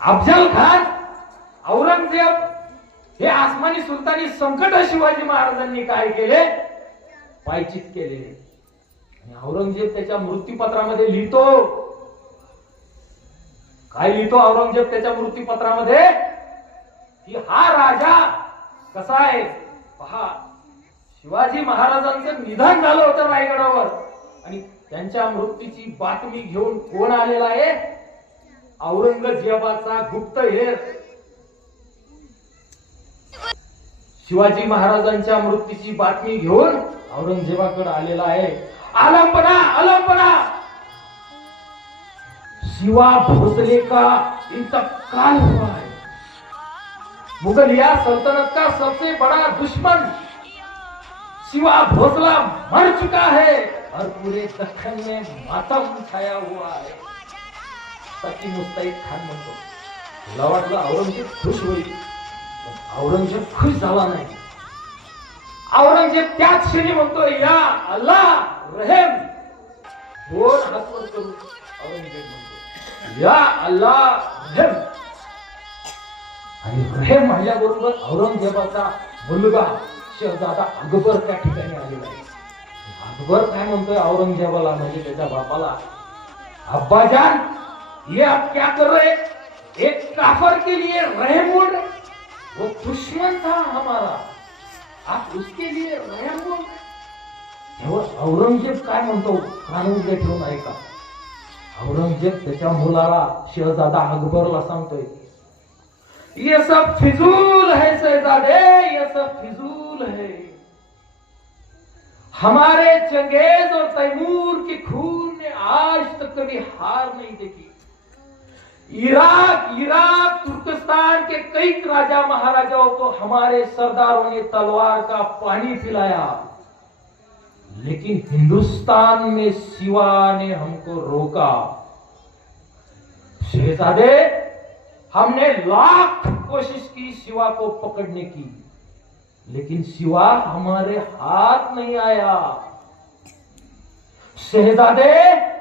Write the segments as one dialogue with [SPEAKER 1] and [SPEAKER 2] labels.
[SPEAKER 1] अफजल खान औरंगजेब हे आसमानी सुलतानी संकट शिवाजी महाराजांनी काय केले? पायचित केले. आणि औरंगजेब त्याच्या मृत्यूपत्रामध्ये लिहितो. काय लिहितो औरंगजेब त्याच्या मृत्यूपत्रामध्ये? की हा राजा कसा आहे? पहा शिवाजी महाराजांचं निधन झालं होतं रायगडावर. आणि त्यांच्या मृत्यूची बातमी घेऊन कोण आलेला आहे? औरंगजेबाचा गुप्त हेर. शिवाजी महाराजांच्या मृत्यूची बातमी घेऊन औरंगजेबाकडे आलेला आहे. आलंबना आलंबना! शिवा भोसले का इंतकाल हुआ है? मुगलिया सल्तनत का सबसे बड़ा दुश्मन शिवा भोसला मर चुका है और पूरे दखन में मातम छाया हुआ है। सकी मुस्तैद खान म्हणतो. मला वाटलं औरंगजेब खुश होईल औरंगजेब खुश झाला नाही. औरंगजेब त्याच क्षणी म्हणतो या अल्लाह रहेम. दोन हात वर करून औरंगजेब म्हणतो या अल्लाह रहेम. आणि रहेम म्हणल्याबरोबर औरंगजेबाचा मुलगा शहजादा अकबर त्या ठिकाणी आलेला आहे. अकबर काय म्हणतोय औरंगजेबाला म्हणजे त्याच्या बापाला? अब्बाजान ये आप क्या कर रहे? एक काफर के लिए रहम बोल रहे। वो दुश्मन था हमारा। आप उसके लिए रहम बोल रहे। औरंगजेब काय म्हणतो? कानून ते ठेवून ऐका औरंगजेब त्याच्या मुलाला शहजादा अकबरला सांगतोय ये सब फिजूल है शहजादे ये सब फिजूल है। हमारे चंगेज और तैमूर के खून ने आज तक कभी हार नहीं देखी। इराक इराक, तुर्कस्तान के कई राजा महाराजाओं को हमारे सरदारों ने तलवार का पानी पिलाया। लेकिन हिंदुस्तान में शिवा ने हमको रोका। शहजादे हमने लाख कोशिश की शिवा को पकड़ने की, लेकिन शिवा हमारे हाथ नहीं आया। शहजादे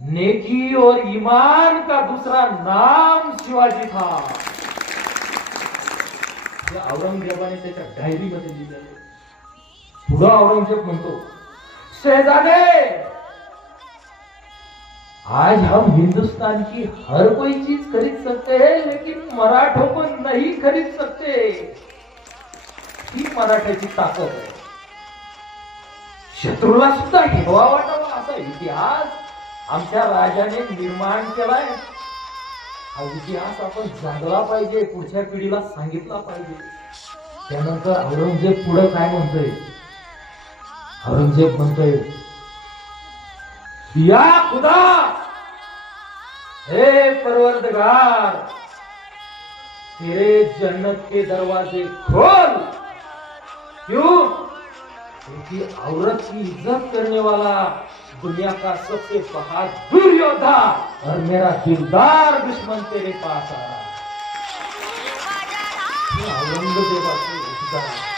[SPEAKER 1] नेकी और ईमान का दूसरा नाम शिवाजी था। औरंगजेबाने त्याच्या डायरीमध्ये लिहिलेलं पुढं औरंगजेब म्हणतो शहजादे आज हम हिंदुस्तान की हर कोई चीज खरीद सकते हैं लेकिन मराठों को नहीं खरीद सकते. ही मराठ्याची ताकद आहे. शत्रूला सुद्धा हेवा वाटावा असा इतिहास आमच्या राजाने निर्माण केलाय. हा इतिहास आपण जागला पाहिजे पुढच्या पिढीला सांगितला पाहिजे. त्यानंतर औरंगजेब पुढे काय म्हणतोय? औरंगजेब म्हणतोय या खुदा हे परवरदगार तेरे जन्नत के दरवाजे खोल क्यों क्योंकि औरत की इज्जत करने वाला दुनिया का सबसे बहादुर योद्धा और मेरा दिलदार दुश्मन तेरे पास आ रहा है। औरंगजेबाचे उद्गार